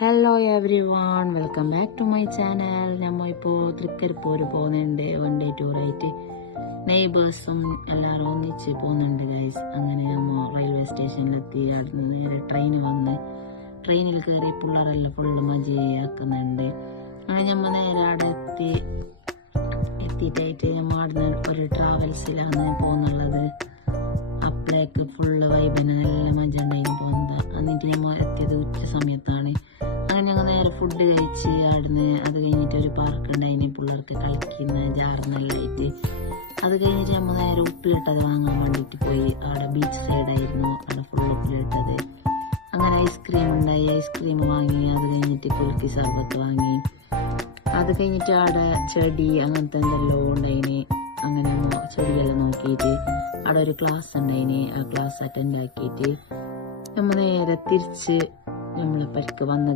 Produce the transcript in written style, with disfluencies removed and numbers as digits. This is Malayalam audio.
Hello everyone, welcome back to my channel. നമ്മൾ ഇപ്പോൾ തൃക്കരിപ്പൂർ പോകുന്നുണ്ട്. 1 day ടൂറായിട്ട് നെയ്ബേഴ്സും എല്ലാവരും ഒന്നിച്ച് പോകുന്നുണ്ട് ഗൈസ്. അങ്ങനെ നമ്മൾ റെയിൽവേ സ്റ്റേഷനിലെത്തി. അവിടെ നിന്ന് നേരെ ട്രെയിന് വന്ന് ട്രെയിനിൽ കയറി പിള്ളേരെല്ലാം ഫുള്ള് മജയാക്കുന്നുണ്ട്. അങ്ങനെ നമ്മൾ നേരെ അവിടെ എത്തിയിട്ടായിട്ട് നമ്മൾ അവിടെ നിന്ന് ഒരു ട്രാവൽസിലാണ് പോകുന്നുള്ളത്. അപ്പളേക്ക് ഫുള്ള് വൈബിന് നല്ല മജ ഉണ്ടായിരുന്നു പോകുന്നത്. എന്നിട്ട് നമ്മൾ എത്തിയത് ഉച്ച സമയത്താണ്. അങ്ങനെ ഞങ്ങൾ നേരെ ഫുഡ് കഴിച്ച് അവിടുന്ന് അത് കഴിഞ്ഞിട്ട് ഒരു പാർക്ക് ഉണ്ടായിന് പിള്ളേർക്ക് കളിക്കുന്ന ജാർന്നെല്ലായിട്ട്. അത് കഴിഞ്ഞിട്ട് നമ്മൾ നേരെ ഉപ്പിലിട്ടത് വാങ്ങാൻ വേണ്ടിയിട്ട് പോയി. അവിടെ ബീച്ച് സൈഡായിരുന്നു, അവിടെ ഫുൾ ഉപ്പിലിട്ടത്. അങ്ങനെ ഐസ്ക്രീം ഉണ്ടായി, ഐസ്ക്രീം വാങ്ങി. അത് കഴിഞ്ഞിട്ട് കുൽക്കി സർബത്ത് വാങ്ങി. അത് കഴിഞ്ഞിട്ട് അവിടെ ചെടി അങ്ങനത്തെ എന്തെല്ലാം ഉണ്ടായിന്. അങ്ങനെ ചെടിയെല്ലാം നോക്കിയിട്ട് അവിടെ ഒരു ക്ലാസ് ഉണ്ടായിന്. ആ ക്ലാസ് അറ്റൻഡ് ആക്കിയിട്ട് നമ്മൾ നേരെ തിരിച്ച് നമ്മളെ പരിക്ക് വന്നത്